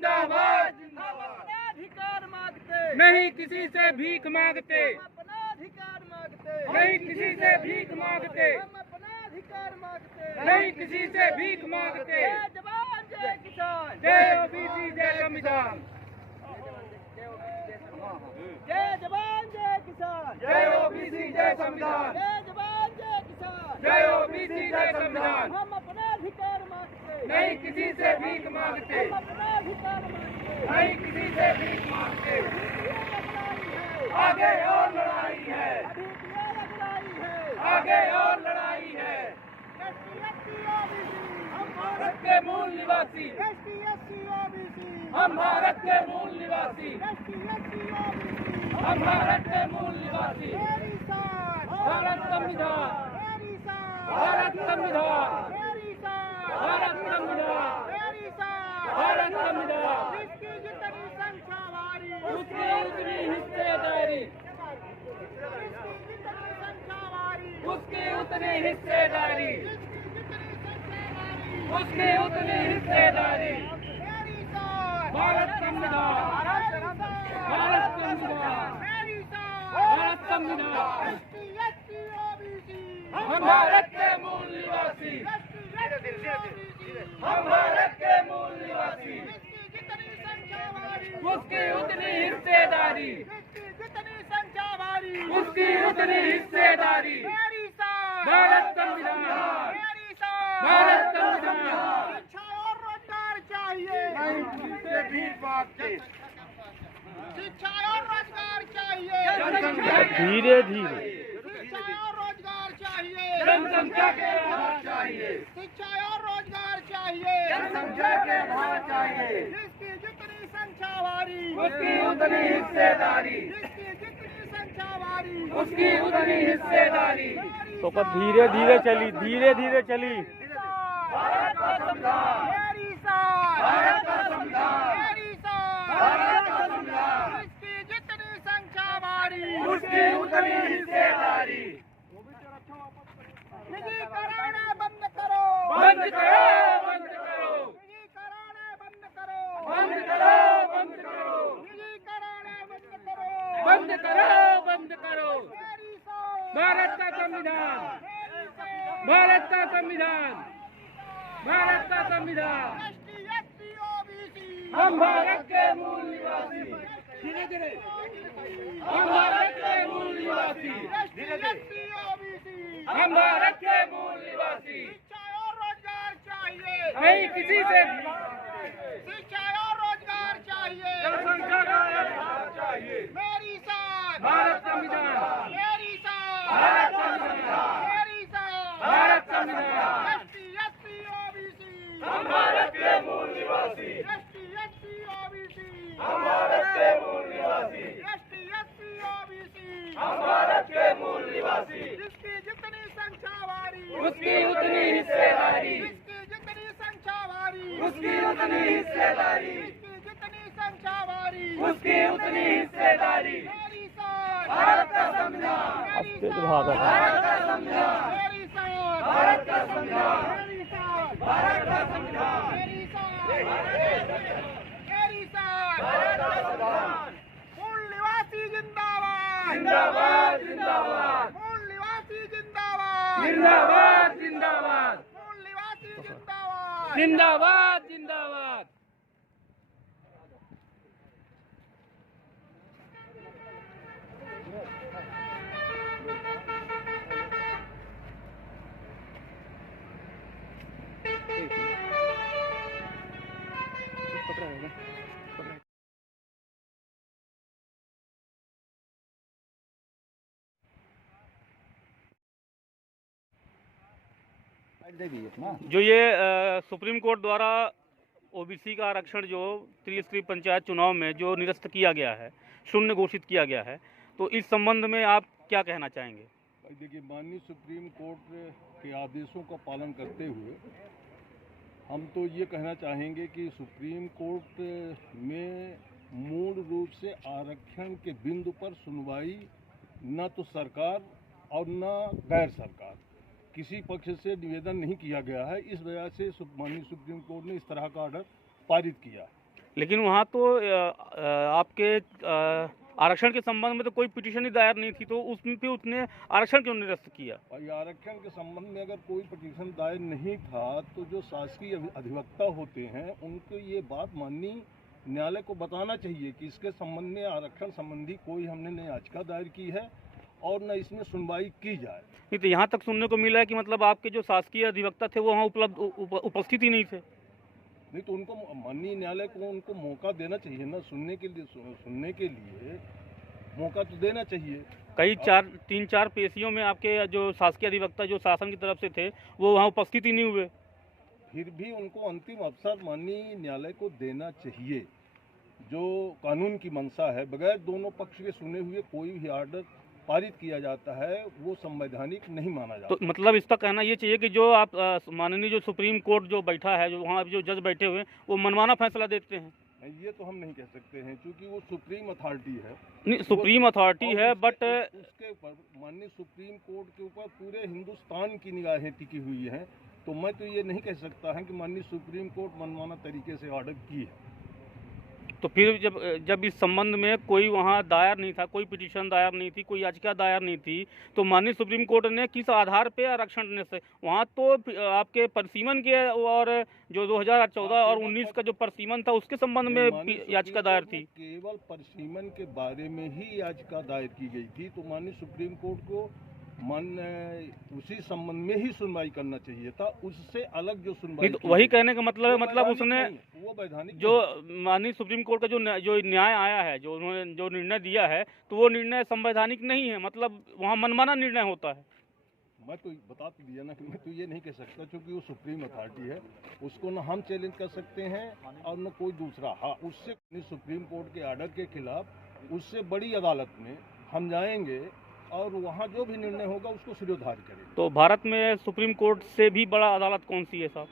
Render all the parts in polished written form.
जिंदाबाद अपना अधिकार मांगते नहीं किसी से भीख मांगते, अपना अधिकार मांगते नहीं किसी से भीख मांगते, हम अपना अधिकार मांगते नहीं किसी से भीख मांगते। जय जवान जय किसान जय ओबीसी जय संविधान। जय जवान जय किसान जय ओबीसी जय संविधान। जय जवान जय किसान जय ओबीसी जय संविधान। हम अपना अधिकार मांगते नहीं किसी से भीख मांगते, हम अपना अधिकार मांगते नहीं किसी से भीख मांगते। आगे और लड़ाई है, अभी लड़ाई है आगे और लड़ाई है। हम भारत के मूल निवासी, हम भारत के मूल निवासी, हम भारत के मूल निवासी। भारत संविधान, भारत संविधान, भारत संविधान, भारत संविधान। उसकी उतनी हिस्सेदारी, उसकी उतनी हिस्सेदारी, उसकी उतनी हिस्सेदारी। भारत संविधान, भारत संविधान, भारत संविधान। हम भारत के मूल निवासी, हम भारत के मूल निवासी। उसकी उतनी हिस्सेदारी, उसकी उतनी हिस्सेदारी। भारत संविधान, भारत संविधान। शिक्षा और रोजगार चाहिए, शिक्षा और रोजगार चाहिए, धीरे धीरे शिक्षा और रोजगार चाहिए, जनसंख्या के आधार चाहिए, शिक्षा और रोजगार चाहिए, जनसंख्या के आधार चाहिए। जिसकी जितनी संख्या वारी, उसकी उतनी हिस्सेदारी, जिसकी जितनी संख्या वारी, उसकी उतनी हिस्सेदारी। तो पर धीरे धीरे चली, धीरे धीरे चली। भारत का संविधान, मेरी साथ, भारत का संविधान, मेरी साथ, भारत का संविधान। जिसकी जितनी संख्या वारी, उसकी उतनी हिस्सेदारी। निजीकरण बंद करो, बंद करो, बंद करो, निजीकरण बंद करो, बंद करो, बंद करो, निजीकरण बंद करो, बंद करो, बंद करो। मेरी साथ, भारत का संविधान, मेरी साथ, भारत का संविधान, भारत का संविधान। ST, OBC, हम भारत के मूल निवासी, धीरे धीरे। हम भारत के मूल निवासी, ST, OBC, हम भारत के मूल निवासी। शिक्षा और रोजगार चाहिए, नहीं किसी से शिक्षा और रोजगार चाहिए, जनसंख्या का आधार चाहिए। मेरी साथ, भारत संविधान, मेरी साथ, भारत संविधान, मेरी साथ, भारत संविधान। ST, OBC, हम भारत के मूल निवासी, ST, OBC, हम भारत के मूल निवासी, ST, OBC, हम भारत के मूल निवासी। जिसकी जितनी संख्या वारी, उसकी उतनी हिस्सेदारी, जिसकी जितनी संख्या वारी, उसकी उतनी हिस्सेदारी, जिसकी जितनी संख्या वारी, उसकी उतनी हिस्सेदारी। मेरी साथ, भारत का संविधान, मेरी अस्तित्व साथ, भागत भारत का संविधान, मेरी साथ, भारत का संविधान, मेरी साथ, भारत का संविधान, मेरी साथ, मेरी साथ, भारत का संविधान। मूल निवासी जिंदाबाद, जिंदाबाद, जिंदाबाद, मूल निवासी जिंदाबाद, जिंदाबाद, जिंदाबाद, मूल निवासी जिंदाबाद। जिंदाबाद, जिंदाबाद। जो ये सुप्रीम कोर्ट द्वारा ओबीसी का आरक्षण जो त्रिस्तरीय पंचायत चुनाव में जो निरस्त किया गया है, शून्य घोषित किया गया है, तो इस संबंध में आप क्या कहना चाहेंगे? देखिए, माननीय सुप्रीम कोर्ट के आदेशों का पालन करते हुए हम तो ये कहना चाहेंगे कि सुप्रीम कोर्ट में मूल रूप से आरक्षण के बिंदु पर सुनवाई न तो सरकार और न गैर सरकार किसी पक्ष से निवेदन नहीं किया गया है। इस वजह से माननीय सुप्रीम कोर्ट ने इस तरह का ऑर्डर पारित किया। लेकिन वहाँ तो आपके आरक्षण के संबंध में तो कोई पिटीशन ही दायर नहीं थी, तो उसमें भी उसने आरक्षण क्यों निरस्त किया? और ये आरक्षण के संबंध में अगर कोई पिटीशन दायर नहीं था तो जो शासकीय अधिवक्ता होते हैं उनको ये बात माननीय न्यायालय को बताना चाहिए कि इसके संबंध में आरक्षण संबंधी कोई हमने न याचिका दायर की है और न इसमें सुनवाई की जाए। नहीं तो यहाँ तक सुनने को मिला है कि मतलब आपके जो शासकीय अधिवक्ता थे वो वहाँ उपस्थित ही नहीं थे। नहीं तो उनको माननीय न्यायालय को उनको मौका देना चाहिए ना, सुनने के लिए मौका तो देना चाहिए। कई 3-4 पेशियों में आपके जो शासकीय अधिवक्ता जो शासन की तरफ से थे वो वहाँ उपस्थित ही नहीं हुए। फिर भी उनको अंतिम अवसर माननीय न्यायालय को देना चाहिए। जो कानून की मंशा है, बगैर दोनों पक्ष के सुने हुए कोई भी आर्डर पारित किया जाता है वो संवैधानिक नहीं माना जाता। तो मतलब इसका कहना ये चाहिए कि जो आप माननीय जो सुप्रीम कोर्ट जो बैठा है, जो वहाँ जो जज बैठे हुए हैं, वो मनमाना फैसला देते हैं। ये तो हम नहीं कह सकते हैं क्योंकि वो सुप्रीम अथॉरिटी है। नहीं, सुप्रीम अथॉरिटी है, बट उसके ऊपर माननीय सुप्रीम कोर्ट के ऊपर पूरे हिंदुस्तान की निगाहें टिकी हुई हैं। तो मैं तो ये नहीं कह सकता है कि माननीय सुप्रीम कोर्ट मनमाना तरीके से ऑर्डर की है। तो फिर जब इस संबंध में कोई वहाँ दायर नहीं था, कोई पिटीशन दायर नहीं थी, कोई याचिका दायर नहीं थी, तो माननीय सुप्रीम कोर्ट ने किस आधार पे आरक्षण देने से, वहाँ तो आपके परिसीमन के और जो 2014 और 19 का जो परिसीमन था उसके संबंध में याचिका दायर थी। केवल परिसीमन के बारे में ही याचिका दायर की गई थी, तो माननीय सुप्रीम कोर्ट को उसी संबंध में ही सुनवाई करना चाहिए था, उससे अलग जो सुनवाई तो वही कहने का मतलब है, मतलब उसने वो वैधानिक जो माननीय सुप्रीम कोर्ट का जो न्याय आया है, जो उन्होंने जो निर्णय दिया है, तो वो निर्णय संवैधानिक नहीं है, मतलब वहाँ मनमाना निर्णय होता है। मैं तो बता तो दिया ना कि मैं तो ये नहीं कह सकता क्योंकि वो सुप्रीम अथॉरिटी है, उसको न हम चैलेंज कर सकते हैं और न कोई दूसरा। हाँ, उससे सुप्रीम कोर्ट के ऑर्डर के खिलाफ उससे बड़ी अदालत में हम जाएंगे और वहाँ जो भी निर्णय होगा उसको शिरोधार्य करेंगे। तो भारत में सुप्रीम कोर्ट से भी बड़ा अदालत कौन सी है साहब?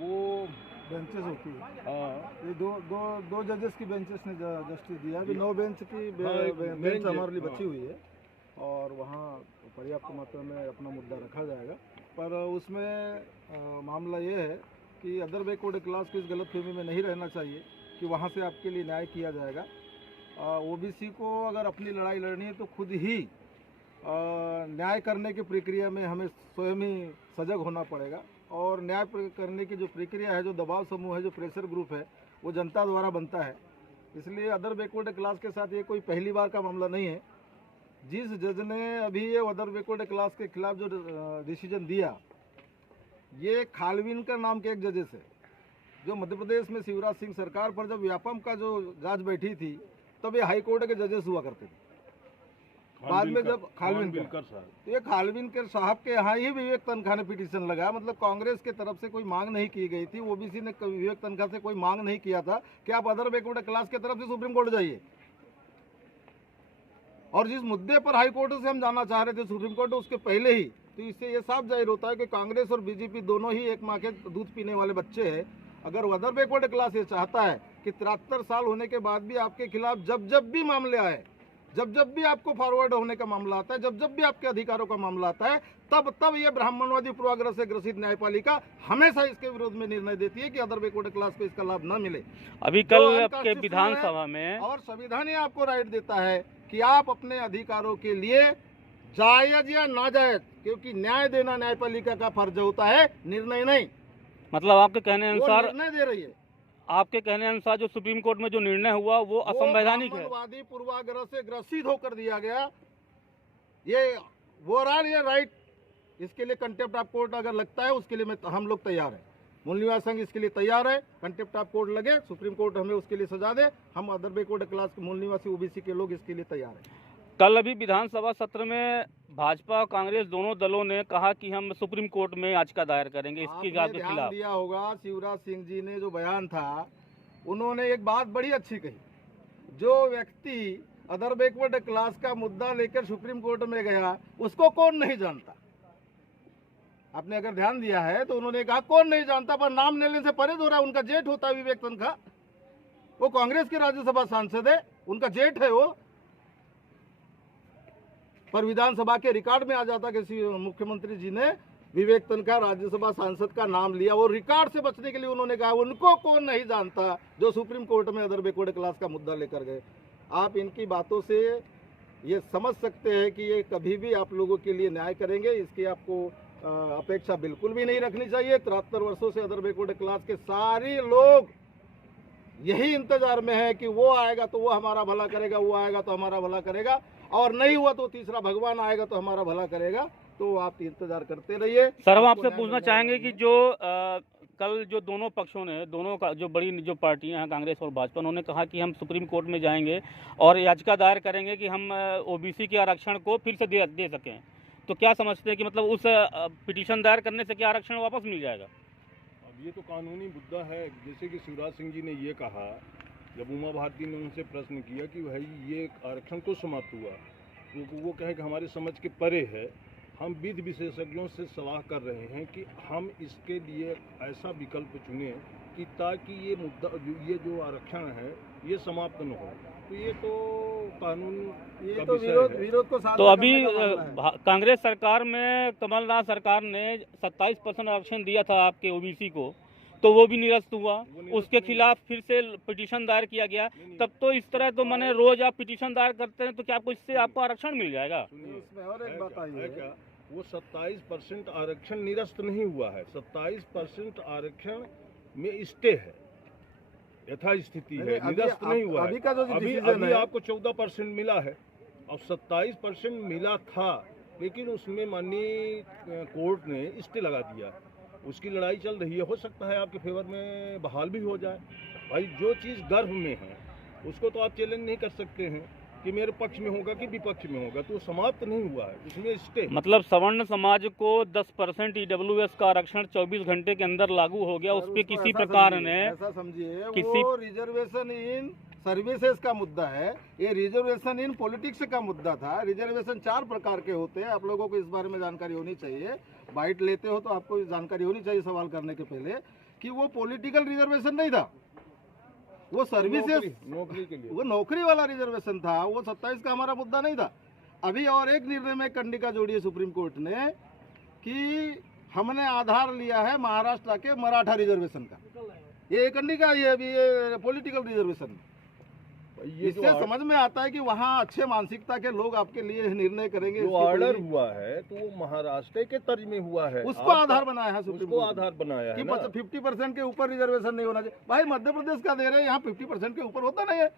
वो बेंचेस होती है। हाँ, ये दो जजेस की बेंचेस ने जस्टिस दिया। अभी 9 बेंच की बेंच हमारे लिए बची हुई है और वहाँ पर्याप्त मात्रा में अपना मुद्दा रखा जाएगा। पर उसमें मामला ये है कि अदर बैकवर्ड क्लास की इस गलतफहमी में नहीं रहना चाहिए कि वहाँ से आपके लिए न्याय किया जाएगा। ओबीसी को अगर अपनी लड़ाई लड़नी है तो खुद ही न्याय करने की प्रक्रिया में हमें स्वयं ही सजग होना पड़ेगा और न्याय करने की जो प्रक्रिया है, जो दबाव समूह है, जो प्रेशर ग्रुप है, वो जनता द्वारा बनता है। इसलिए अदर बैकवर्ड क्लास के साथ ये कोई पहली बार का मामला नहीं है। जिस जज ने अभी ये अदर बैकवर्ड क्लास के खिलाफ जो डिसीजन दिया, ये खालविनकर नाम के एक जजेस है जो मध्य प्रदेश में शिवराज सिंह सरकार पर जब व्यापम का जो जांच बैठी थी तब ये हाई कोर्ट के जजेस हुआ करते थे। बाद में जब खालविनकर साहब, ये खालविनकर साहब के यहाँ ही विवेक तनखा ने पिटीशन लगाया। मतलब कांग्रेस के तरफ से कोई मांग नहीं की गई थी, ओबीसी ने विवेक तनखा से कोई मांग नहीं किया था कि आप अदर बैकवर्ड क्लास के तरफ से सुप्रीम कोर्ट जाइए। और जिस मुद्दे पर हाई कोर्ट से हम जाना चाह रहे थे सुप्रीम कोर्ट, उसके पहले ही, तो इससे ये साफ जाहिर होता है कि कांग्रेस और बीजेपी दोनों ही एक माँ के दूध पीने वाले बच्चे हैं। अगर अदर बैकवर्ड क्लास ये चाहता है कि 73 साल होने के बाद भी आपके खिलाफ जब भी मामले आए, जब भी आपको फॉरवर्ड होने का मामला आता है, जब भी आपके अधिकारों का मामला आता है, तब ये ब्राह्मणवादी पूर्वाग्रह से ग्रसित न्यायपालिका हमेशा इसके विरोध में निर्णय देती है कि अदर बैकवर्ड क्लास को इसका लाभ न मिले। अभी कल आपके विधानसभा में और संविधान आपको राइट देता है कि आप अपने अधिकारों के लिए जायज या नाजायज, क्योंकि न्याय देना न्यायपालिका का फर्ज होता है, निर्णय नहीं। मतलब आपके कहने अनुसार निर्णय दे रही है। आपके कहने अनुसार जो सुप्रीम कोर्ट में जो निर्णय हुआ वो असंवैधानिक है, ब्राह्मणवादी पूर्वाग्रह से ग्रसित होकर दिया गया। ये ओवरऑल ये राइट, इसके लिए कंटेम्प्ट ऑफ कोर्ट अगर लगता है उसके लिए हम लोग तैयार हैं। मूल निवास संघ इसके लिए तैयार है। कंटेम्प्ट ऑफ कोर्ट लगे, सुप्रीम कोर्ट हमें उसके लिए सजा दे, हम अदर बैकवर्ड क्लास के मूल निवासी ओबीसी के लोग इसके लिए तैयार हैं। कल अभी विधानसभा सत्र में भाजपा कांग्रेस दोनों दलों ने कहा कि हम सुप्रीम कोर्ट में याचिका दायर करेंगे इसकी बात के खिलाफ। दिया होगा शिवराज सिंह जी ने जो बयान था, उन्होंने एक बात बड़ी अच्छी कही, जो व्यक्ति अदर बैकवर्ड क्लास का मुद्दा लेकर सुप्रीम कोर्ट में गया उसको कौन नहीं जानता। आपने अगर ध्यान दिया है तो उन्होंने कहा कौन नहीं जानता, पर नाम लेने से परहेज हो रहा है। उनका जेठ होता है विवेक तनखा, वो कांग्रेस के राज्यसभा सांसद है, उनका जेठ है वो, पर विधानसभा के रिकॉर्ड में आ जाता कि मुख्यमंत्री जी ने विवेक तनखा राज्यसभा सांसद का नाम लिया, वो रिकॉर्ड से बचने के लिए उन्होंने कहा उनको कौन नहीं जानता जो सुप्रीम कोर्ट में अदर बैकवर्ड क्लास का मुद्दा लेकर गए। आप इनकी बातों से ये समझ सकते हैं कि ये कभी भी आप लोगों के लिए न्याय करेंगे, इसकी आपको अपेक्षा बिल्कुल भी नहीं रखनी चाहिए। 73 वर्षों से अदर बैकवर्ड क्लास के सारे लोग यही इंतजार में है कि वो आएगा तो वो हमारा भला करेगा, वो आएगा तो हमारा भला करेगा, और नहीं हुआ तो तीसरा भगवान आएगा तो हमारा भला करेगा। तो आप इंतजार करते रहिए। सर, हम आपसे पूछना चाहेंगे कि जो कल जो दोनों पक्षों ने, दोनों का जो बड़ी जो पार्टियां हैं कांग्रेस और भाजपा, उन्होंने कहा कि हम सुप्रीम कोर्ट में जाएंगे और याचिका दायर करेंगे कि हम ओबीसी के आरक्षण को फिर से दे सकें, तो क्या समझते हैं कि मतलब उस पिटीशन दायर करने से क्या आरक्षण वापस मिल जाएगा? अब ये तो कानूनी मुद्दा है। जैसे कि शिवराज सिंह जी ने ये कहा, जब उमा भारती ने उनसे प्रश्न किया कि भाई ये आरक्षण क्यों समाप्त हुआ, तो वो कहे कि हमारे समझ के परे है। हम विधि विशेषज्ञों से सलाह कर रहे हैं कि हम इसके लिए ऐसा विकल्प चुनें कि ताकि ये मुद्दा, ये जो आरक्षण है, ये समाप्त न हो। तो ये तो कानून ये का तो विषय है। विरोध को तो अभी कांग्रेस सरकार में कमलनाथ सरकार ने 27% आरक्षण दिया था आपके ओबीसी को, तो वो भी निरस्त हुआ, उसके खिलाफ फिर से पिटीशन दायर किया गया। तब तो इस तरह तो मैंने रोज आप पिटीशन दायर करते हैं, तो क्या आपको इससे आपको आरक्षण मिल जाएगा? इसमें और एक बात आई है क्या वो 27% आरक्षण निरस्त नहीं हुआ है। 27% आरक्षण में स्टे है, यथा स्थिति है, निरस्त नहीं हुआ है। अभी का जो अभी डिसीजन है, आपको 14% मिला है और 27% मिला था, लेकिन उसमें माननीय कोर्ट ने स्टे लगा दिया। उसकी लड़ाई चल रही है, हो सकता है आपके फेवर में बहाल भी हो जाए। भाई जो चीज़ गर्भ में है उसको तो आप चैलेंज नहीं कर सकते हैं कि मेरे पक्ष में होगा कि विपक्ष में होगा, तो समाप्त नहीं हुआ है, उसमें स्टे। मतलब सवर्ण समाज को 10% ईडब्ल्यूएस का आरक्षण 24 घंटे के अंदर लागू हो गया, उस पर किसी प्रकार ने ऐसा समझिए किसी वो रिजर्वेशन इन सर्विसेज का मुद्दा है, ये रिजर्वेशन इन पॉलिटिक्स का मुद्दा था। रिजर्वेशन 4 प्रकार के होते हैं, आप लोगों को इस बारे में जानकारी होनी चाहिए। बाइट लेते हो तो आपको जानकारी होनी चाहिए सवाल करने के पहले कि वो पॉलिटिकल रिजर्वेशन नहीं था, वो सर्विसेज नौकरी के लिए, वो नौकरी वाला रिजर्वेशन था। वो 27 का हमारा मुद्दा नहीं था। अभी और एक निर्णय में कंडिका जोड़ी है सुप्रीम कोर्ट ने कि हमने आधार लिया है महाराष्ट्र के मराठा रिजर्वेशन का। ये कंडिका, ये अभी ये पॉलिटिकल रिजर्वेशन। इससे समझ में आता है कि वहाँ अच्छे मानसिकता के लोग आपके लिए निर्णय करेंगे। जो ऑर्डर हुआ है तो वो महाराष्ट्र के तर्ज में हुआ है, उसको आधार बनाया है सुप्रीम उसको कोर्ट आधार बनाया कि है ना। 50% के ऊपर रिजर्वेशन नहीं होना चाहिए। भाई मध्य प्रदेश का दे रहे हैं, यहाँ 50% के ऊपर होता नहीं है।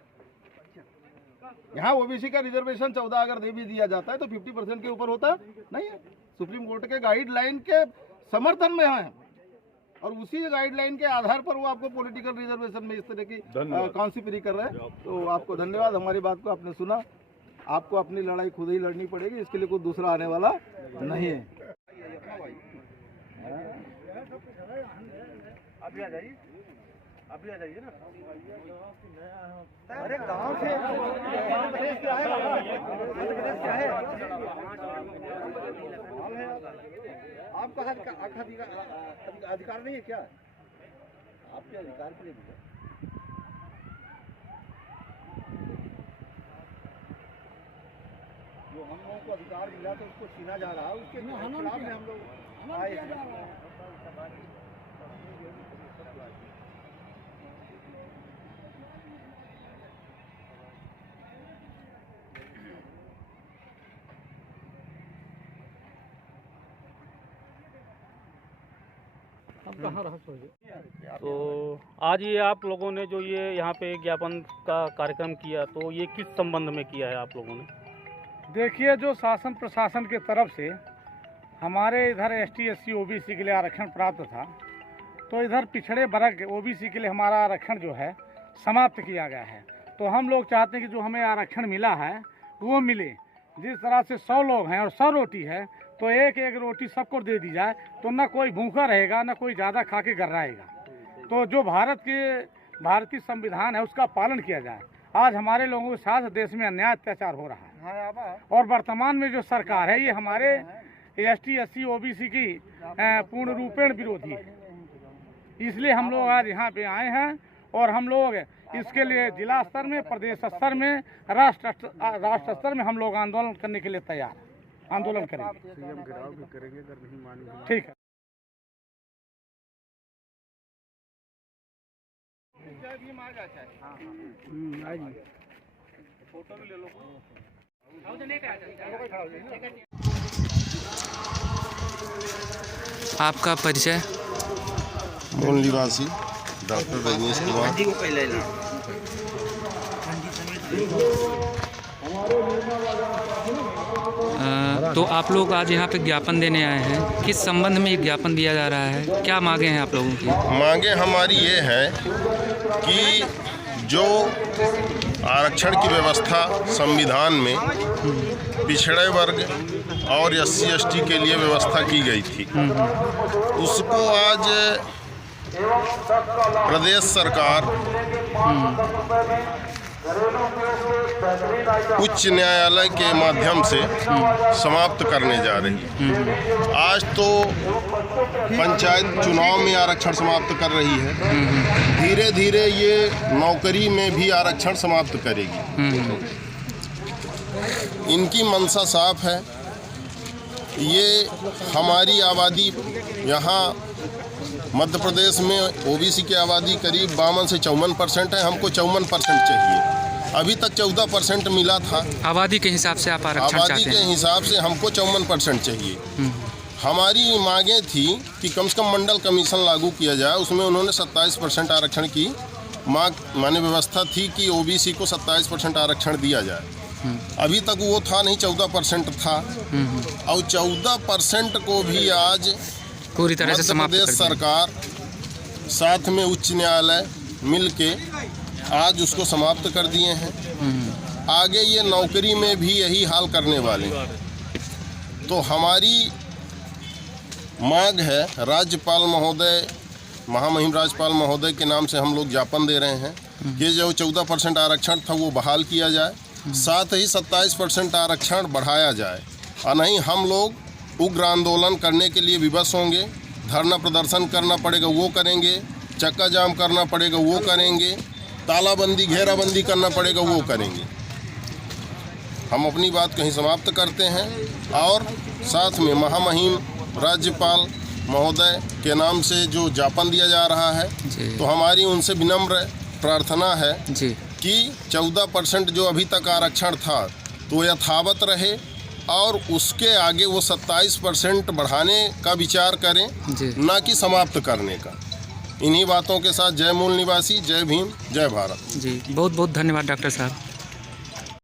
यहाँ ओबीसी का रिजर्वेशन 14 अगर दे भी दिया जाता है तो 50% के ऊपर होता नहीं है। सुप्रीम कोर्ट के गाइडलाइन के समर्थन में है और उसी गाइडलाइन के आधार पर वो आपको पॉलिटिकल रिजर्वेशन में इस तरह की कॉन्सिपरी कर रहे हैं। तो आपको धन्यवाद, हमारी बात को आपने सुना। आपको अपनी लड़ाई खुद ही लड़नी पड़ेगी, इसके लिए कोई दूसरा आने वाला नहीं है। अभी आ जाइए, अभी आ जाइए ना। अरे गाँव से आपका अधिकार नहीं है क्या? आपके अधिकार के लिए जो हम लोगों को अधिकार मिला तो उसको छीना जा रहा है, उसके खिलाफ में हम लोग आए हैं। तो आज ये आप लोगों ने जो ये यहाँ पे ज्ञापन का कार्यक्रम किया, तो ये किस संबंध में किया है आप लोगों ने? देखिए, जो शासन प्रशासन के तरफ से हमारे इधर एसटी एससी ओबीसी के लिए आरक्षण प्राप्त था, तो इधर पिछड़े वर्ग ओबीसी के लिए हमारा आरक्षण जो है समाप्त किया गया है। तो हम लोग चाहते हैं कि जो हमें आरक्षण मिला है वो मिले। जिस तरह से 100 लोग हैं और 100 रोटी है, तो एक एक रोटी सबको दे दी जाए, तो ना कोई भूखा रहेगा, ना कोई ज़्यादा खा के गर्राएगा। तो जो भारतीय संविधान है उसका पालन किया जाए। आज हमारे लोगों के साथ देश में अन्याय अत्याचार हो रहा है और वर्तमान में जो सरकार है ये हमारे एसटी एससी ओबीसी की पूर्ण रूपेण विरोधी है। इसलिए हम लोग आज यहाँ पे आए हैं और हम लोग इसके लिए जिला स्तर में, प्रदेश स्तर में, राष्ट्र स्तर में हम लोग आंदोलन करने के लिए तैयार हैं। आंदोलन करेंगे। सीएम घेराव भी करेंगे अगर नहीं मानेंगे। ठीक है। आपका परिचय? मूल निवासी डॉक्टर रजनीश कुमार। तो आप लोग आज यहाँ पे ज्ञापन देने आए हैं, किस संबंध में ये ज्ञापन दिया जा रहा है, क्या मांगे हैं आप लोगों की? मांगे हमारी ये है कि जो आरक्षण की व्यवस्था संविधान में पिछड़े वर्ग और SC/ST के लिए व्यवस्था की गई थी, उसको आज प्रदेश सरकार उच्च न्यायालय के माध्यम से समाप्त करने जा रही है। आज तो पंचायत चुनाव में आरक्षण समाप्त कर रही है, धीरे धीरे ये नौकरी में भी आरक्षण समाप्त करेगी। इनकी मंशा साफ है। ये हमारी आबादी यहाँ मध्य प्रदेश में OBC की आबादी करीब 52 से 54% है, हमको 54% चाहिए। अभी तक 14% मिला था। आबादी के हिसाब से आप आरक्षण चाहते हैं? आबादी के हिसाब से हमको 54% चाहिए। हमारी मांगें थी कि कम से कम मंडल कमीशन लागू किया जाए, उसमें उन्होंने 27% आरक्षण की माने व्यवस्था थी कि OBC को 27% आरक्षण दिया जाए। अभी तक वो था नहीं, 14% था, और 14% को भी आज पूरी तरह से समाप्त मध्य प्रदेश सरकार साथ में उच्च न्यायालय मिलके आज उसको समाप्त कर दिए हैं। आगे ये नौकरी में भी यही हाल करने वाले हैं। तो हमारी मांग है, राज्यपाल महोदय, महामहिम राज्यपाल महोदय के नाम से हम लोग ज्ञापन दे रहे हैं कि जो 14% आरक्षण था वो बहाल किया जाए, साथ ही 27% आरक्षण बढ़ाया जाए, और नहीं हम लोग उग्र आंदोलन करने के लिए विवश होंगे। धरना प्रदर्शन करना पड़ेगा वो करेंगे, चक्का जाम करना पड़ेगा वो करेंगे, तालाबंदी घेराबंदी करना पड़ेगा वो करेंगे। हम अपनी बात कहीं समाप्त करते हैं और साथ में महामहिम राज्यपाल महोदय के नाम से जो ज्ञापन दिया जा रहा है, तो हमारी उनसे विनम्र प्रार्थना है कि 14% जो अभी तक आरक्षण था तो यथावत रहे और उसके आगे वो 27% बढ़ाने का विचार करें, ना कि समाप्त करने का। इन्हीं बातों के साथ जय मूल निवासी, जय भीम, जय भारत। जी, बहुत बहुत धन्यवाद डॉक्टर साहब।